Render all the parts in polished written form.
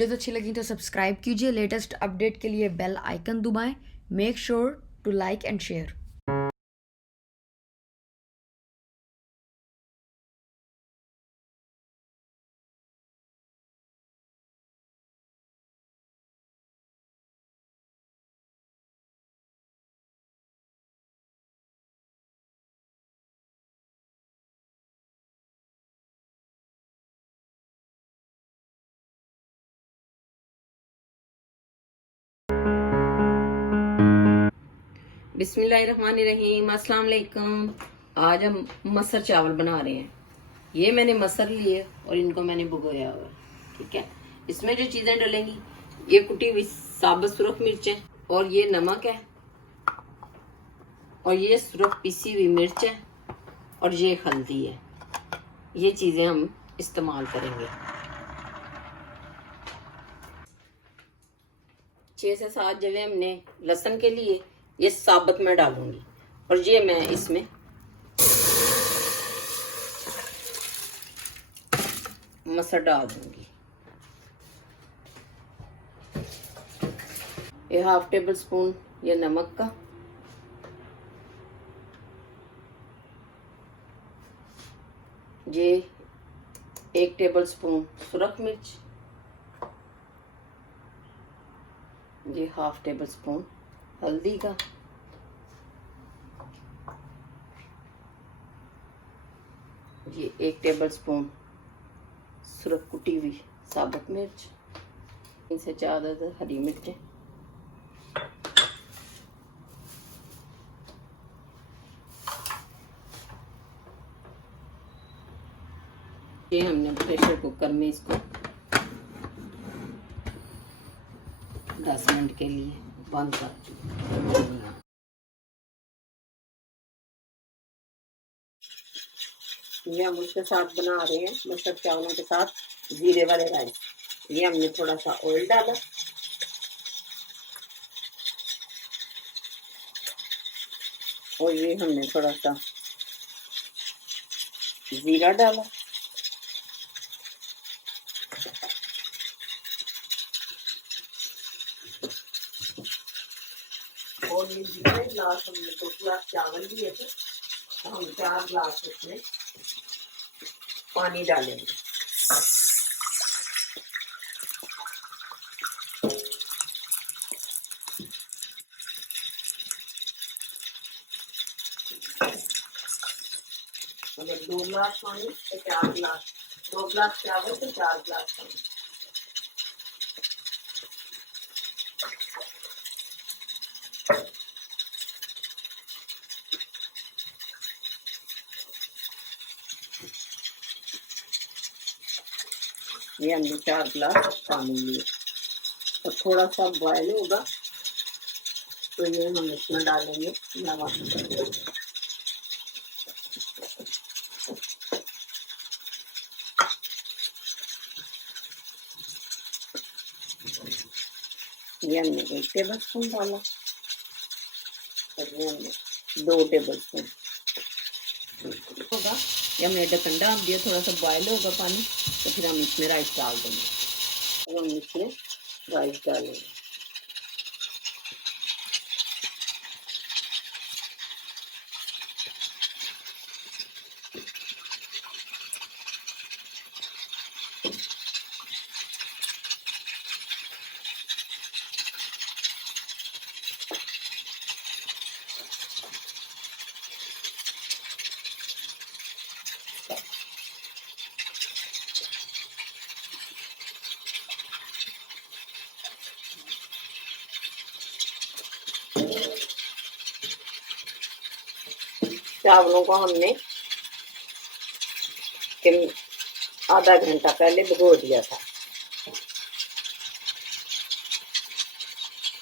Videos अच्छी लगी तो सब्सक्राइब कीजिए, लेटेस्ट अपडेट के लिए बेल आइकन दबाएं। Make sure to like and share. बिस्मिल्लाहिर्रहमानिर्रहीम, अस्सलाम वालेकुम। आज हम मसर चावल बना रहे हैं। ये मैंने मसर लिए और इनको मैंने भिगोया हुआ है, ठीक है। इसमें जो चीज़ें डलेंगी, ये कुटी हुई साबुत सुरख मिर्च है, और ये नमक है, और ये सुरख पिसी हुई मिर्च है, और ये हल्दी है। ये चीज़ें हम इस्तेमाल करेंगे। 6 से 7 जगह हमने लहसुन के लिए ये साबुत में डालूंगी, और ये मैं इसमें मसर डाल दूंगी। ये हाफ टेबल स्पून ये नमक का, ये 1 टेबल स्पून सुरख मिर्च, ये हाफ टेबल स्पून हल्दी का, ये 1 टेबल स्पून सुरख कुटी हुई साबुत मिर्च, 3 से 4 अदद हरी मिर्चें, ये हमने प्रेशर कुकर में इसको 10 मिनट के लिए बंद कर दिया। ये हम उसके साथ बना रहे हैं मसर चावलों के साथ जीरे वाले राइस। ये हमने थोड़ा सा ऑयल डाला, और ये हमने थोड़ा सा जीरा डाला, और ये जितने गिलास हमने 2 गिलास चावल लिए थे, तो हम 4 गिलास इसमें पानी डालेंगे। अगर 2 गिलास पानी तो 4 गिलास, 2 गिलास चावल तो 4 गिलास पानी। ये हमने 4 गिलास पानी लिए, और थोड़ा सा बॉयल होगा तो ये हम इसमें डालेंगे नमक। ये हमने 1 टेबल स्पून डाला, और ये हमने 2 टेबल स्पून होगा। ये हमने ढक्कन डाल दिया, थोड़ा सा बॉयल होगा पानी, तो फिर हम इसमें राइस डाल देंगे। अब हम इसमें राइस डालेंगे। चावलों को हमने आधा घंटा पहले भिगो दिया था।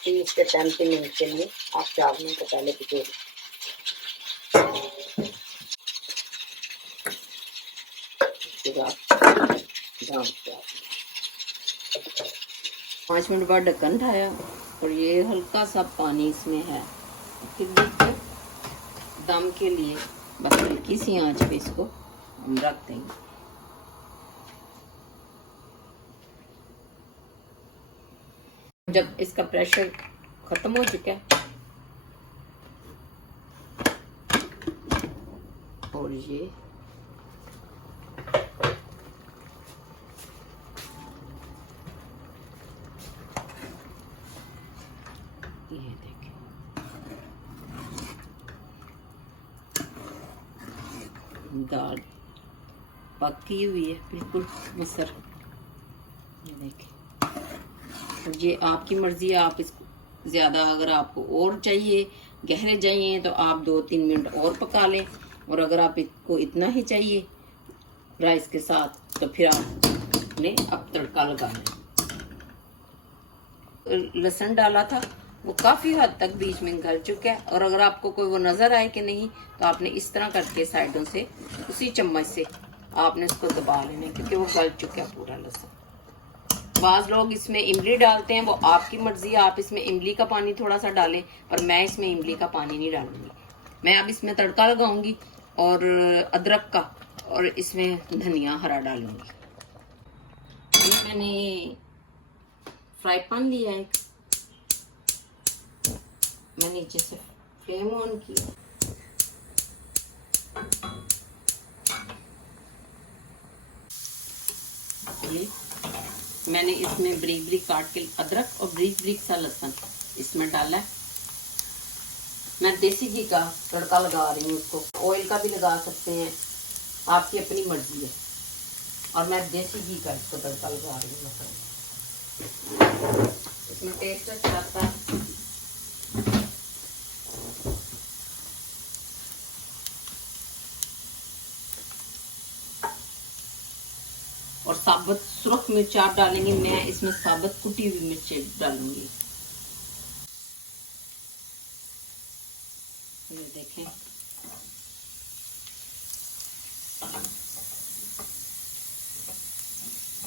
30 से 35 मिनट के लिए आप चावलों को पहले भिगो दें। 5 मिनट बाद ढक्कन उठाया, और ये हल्का सा पानी इसमें है। फिर देखिए, दम के लिए बस हल्की सी आंच पे इसको हम रख देंगे। जब इसका प्रेशर खत्म हो चुका है और ये देखिए दाल पकी हुई है बिल्कुल मसर। ये देखिए, और ये आपकी मर्जी है, आप इसको ज़्यादा अगर आपको और चाहिए, गहरे चाहिए तो आप 2-3 मिनट और पका लें, और अगर आप इसको इतना ही चाहिए राइस के साथ तो फिर आपने अब तड़का लगा लें। लहसुन डाला था वो काफ़ी हद तक बीच में गल चुका है, और अगर आपको कोई वो नज़र आए कि नहीं तो आपने इस तरह करके साइडों से उसी चम्मच से आपने इसको दबा लेना है, क्योंकि वो गल चुका है पूरा लहसुन। बाज़ लोग इसमें इमली डालते हैं, वो आपकी मर्जी है, आप इसमें इमली का पानी थोड़ा सा डालें, पर मैं इसमें इमली का पानी नहीं डालूंगी। मैं अब इसमें तड़का लगाऊंगी और अदरक का, और इसमें धनिया हरा डालूंगी। मैंने फ्राई पैन लिया है, मैं नीचे से फ्लेम ऑन किया, ये मैंने इसमें ब्रीक ब्रीक काट के अदरक और ब्रीक ब्रीक सा लहसुन इसमें डाला है। मैं देसी घी का तड़का लगा रही हूँ उसको, ऑयल का भी लगा सकते हैं, आपकी अपनी मर्जी है, और मैं देसी घी का इसको तड़का लगा रही हूँ। इसमें टेस्ट अच्छा आता है। और साबुत सुरख मिर्च आप डालेंगे, मैं इसमें साबुत कुटी हुई मिर्च डालूंगी। ये देखें,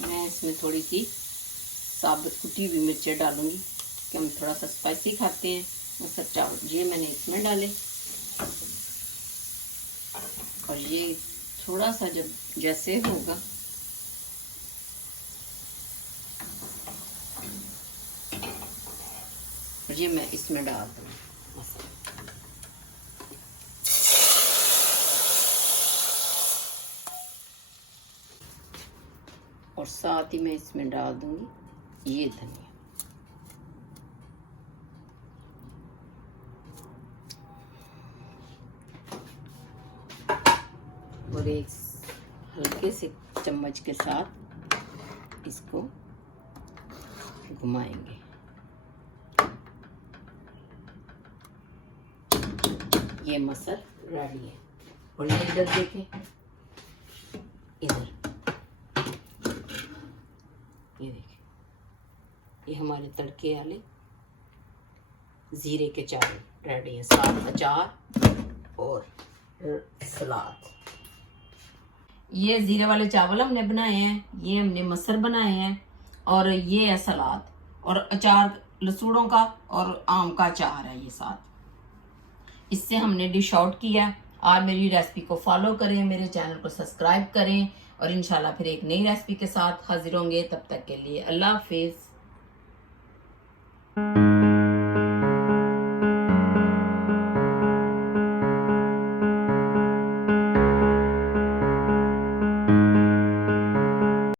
मैं इसमें थोड़ी सी साबुत कुटी हुई मिर्चें डालूंगी कि हम थोड़ा सा स्पाइसी खाते हैं। मसर चावल ये मैंने इसमें डाले, और ये थोड़ा सा जब जैसे होगा ये मैं इसमें डाल दूँगी मसाला, और साथ ही मैं इसमें डाल दूंगी ये धनिया। और एक हल्के से चम्मच के साथ इसको घुमाएंगे। ये मसल रेडी है, और ये इधर देखें, इधर ये देखें, ये हमारे तड़के वाले जीरे के चावल रेडी है, साथ अचार और सलाद। ये जीरे वाले चावल हमने बनाए हैं, ये हमने मसर बनाए हैं, और ये है सलाद, और अचार लसूड़ों का और आम का अचार है ये साथ। इससे हमने डिश आउट किया। आप मेरी रेसिपी को फॉलो करें, मेरे चैनल को सब्सक्राइब करें, और इंशाल्लाह फिर एक नई रेसिपी के साथ हाजिर होंगे। तब तक के लिए अल्लाह हाफिज।